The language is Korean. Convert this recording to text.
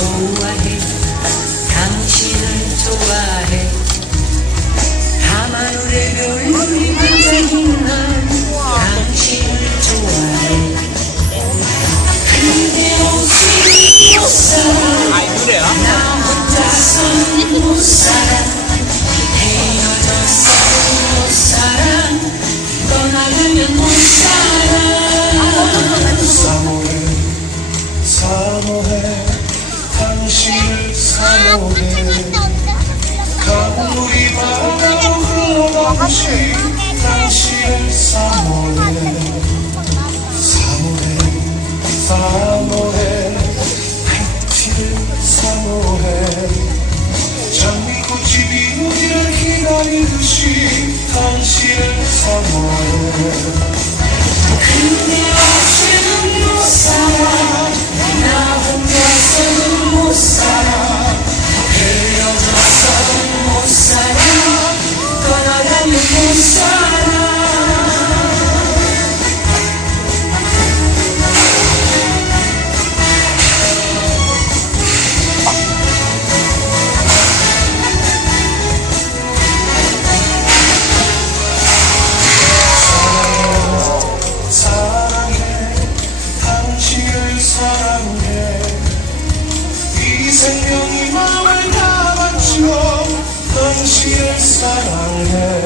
좋아해 당신을 좋아해 밤하늘의 별이 반짝이는 당신을 좋아해 그대 없이 못 살아 나 혼자서는 못 살아 헤어져서 못 살아 떠나가면 못 살아 사모해 당신을 사모해 강물이 바다로 흘러가듯이 당신을 사모해 사모해 당신을 사모해 장미꽃이 피우기를 기다리듯이 당신을 사모해 그대 없이는 못 살아 나 혼자서는 못 살아 헤어져서는 못 살아 떠나가면 못 살아 사랑해 이 생명이 마음을 다 바쳐 당신을 사랑해